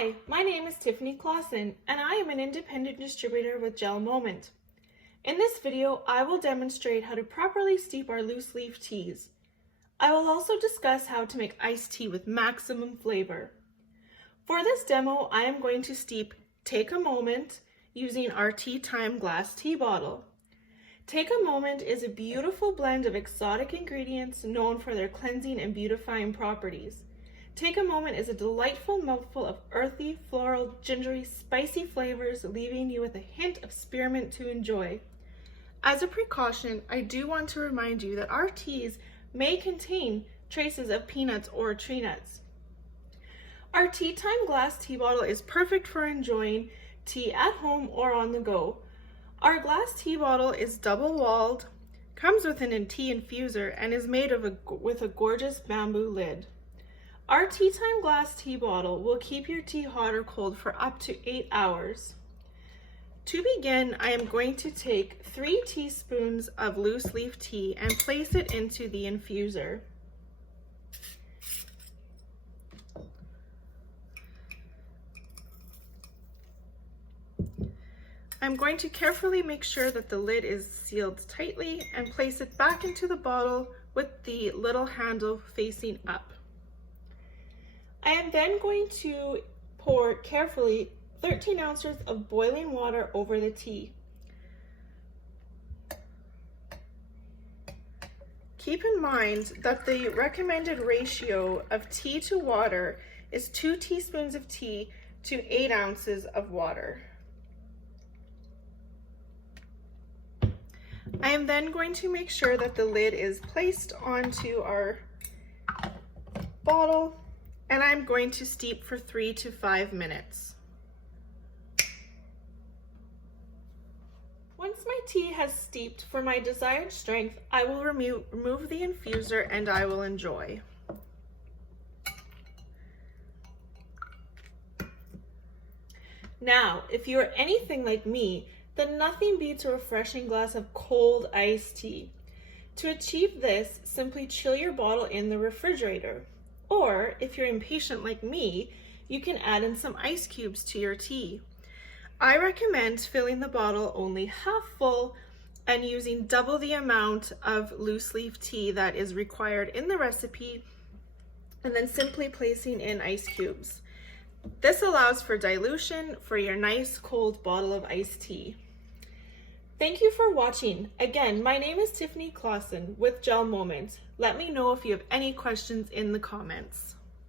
Hi, my name is Tiffany Klassen, and I am an independent distributor with GelMoment. In this video, I will demonstrate how to properly steep our loose leaf teas. I will also discuss how to make iced tea with maximum flavor. For this demo, I am going to steep Take a Moment using our TeaTime glass tea bottle. Take a Moment is a beautiful blend of exotic ingredients known for their cleansing and beautifying properties. Take a Moment is a delightful mouthful of earthy, floral, gingery, spicy flavors, leaving you with a hint of spearmint to enjoy. As a precaution, I do want to remind you that our teas may contain traces of peanuts or tree nuts. Our TeaTime glass tea bottle is perfect for enjoying tea at home or on the go. Our glass tea bottle is double-walled, comes with an tea infuser, and is made with a gorgeous bamboo lid. Our TeaTime glass tea bottle will keep your tea hot or cold for up to 8 hours. To begin, I am going to take 3 teaspoons of loose leaf tea and place it into the infuser. I'm going to carefully make sure that the lid is sealed tightly and place it back into the bottle with the little handle facing up. I am then going to pour carefully 13 ounces of boiling water over the tea. Keep in mind that the recommended ratio of tea to water is 2 teaspoons of tea to 8 ounces of water. I am then going to make sure that the lid is placed onto our bottle, and I'm going to steep for 3 to 5 minutes. Once my tea has steeped for my desired strength, I will remove the infuser and I will enjoy. Now, if you are anything like me, then nothing beats a refreshing glass of cold iced tea. To achieve this, simply chill your bottle in the refrigerator. Or, if you're impatient like me, you can add in some ice cubes to your tea. I recommend filling the bottle only half full and using double the amount of loose leaf tea that is required in the recipe, and then simply placing in ice cubes. This allows for dilution for your nice cold bottle of iced tea. Thank you for watching. Again, my name is Tiffany Klassen with GelMoment. Let me know if you have any questions in the comments.